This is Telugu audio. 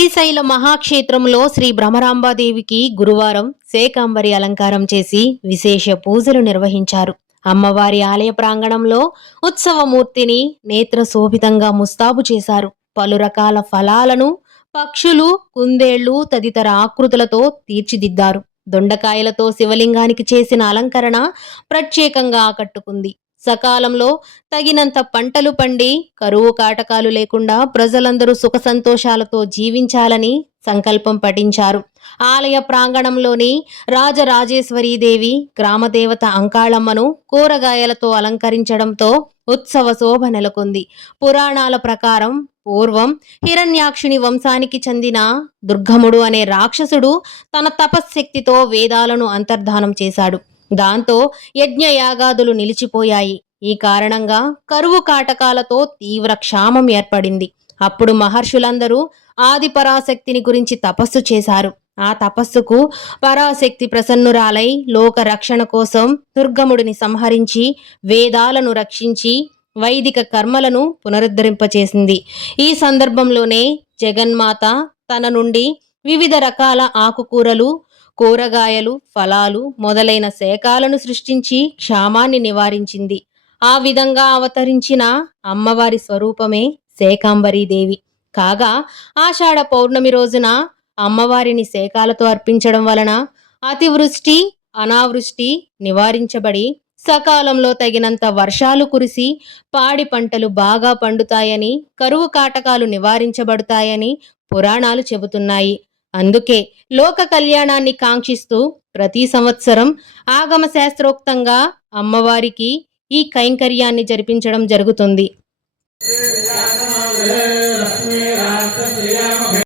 శ్రీశైల మహాక్షేత్రంలో శ్రీ భ్రమరాంబాదేవికి గురువారం శేకాంబరి అలంకారం చేసి విశేష పూజలు నిర్వహించారు. అమ్మవారి ఆలయ ప్రాంగణంలో ఉత్సవమూర్తిని నేత్ర శోభితంగా ముస్తాబు చేశారు. పలు రకాల ఫలాలను పక్షులు కుందేళ్ళు తదితర ఆకృతులతో తీర్చిదిద్దారు. దొండకాయలతో శివలింగానికి చేసిన అలంకరణ ప్రత్యేకంగా ఆకట్టుకుంది. సకాలంలో తగినంత పంటలు పండి కరువు కాటకాలు లేకుండా ప్రజలందరూ సుఖ సంతోషాలతో జీవించాలని సంకల్పం పఠించారు. ఆలయ ప్రాంగణంలోని రాజరాజేశ్వరీదేవి గ్రామదేవత అంకాళమ్మను కూరగాయలతో అలంకరించడంతో ఉత్సవ శోభ నెలకొంది. పురాణాల ప్రకారం పూర్వం హిరణ్యాక్షుని వంశానికి చెందిన దుర్గముడు అనే రాక్షసుడు తన తపశ్శక్తితో వేదాలను అంతర్ధానం చేశాడు. దాంతో యజ్ఞయాగాదులు నిలిచిపోయాయి. ఈ కారణంగా కరువు కాటకాలతో తీవ్ర క్షామం ఏర్పడింది. అప్పుడు మహర్షులందరూ ఆది పరాశక్తిని గురించి తపస్సు చేశారు. ఆ తపస్సుకు పరాశక్తి ప్రసన్నురాలై లోక రక్షణ కోసం దుర్గముడిని సంహరించి వేదాలను రక్షించి వైదిక కర్మలను పునరుద్ధరింపచేసింది. ఈ సందర్భంలోనే జగన్మాత తన నుండి వివిధ రకాల ఆకుకూరలు కూరగాయలు ఫలాలు మొదలైన శేఖాలను సృష్టించి క్షామాన్ని నివారించింది. ఆ విధంగా అవతరించిన అమ్మవారి స్వరూపమే దేవి. కాగా ఆషాఢ పౌర్ణమి రోజున అమ్మవారిని శేఖాలతో అర్పించడం వలన అతివృష్టి అనావృష్టి నివారించబడి సకాలంలో తగినంత వర్షాలు కురిసి పాడి పంటలు బాగా పండుతాయని కరువు కాటకాలు నివారించబడతాయని పురాణాలు చెబుతున్నాయి. అందుకే లోక కళ్యాణాన్ని కాంక్షిస్తూ ప్రతి సంవత్సరం ఆగమ శాస్త్రోక్తంగా అమ్మవారికి ఈ కైంకర్యాన్ని జరిపించడం జరుగుతుంది.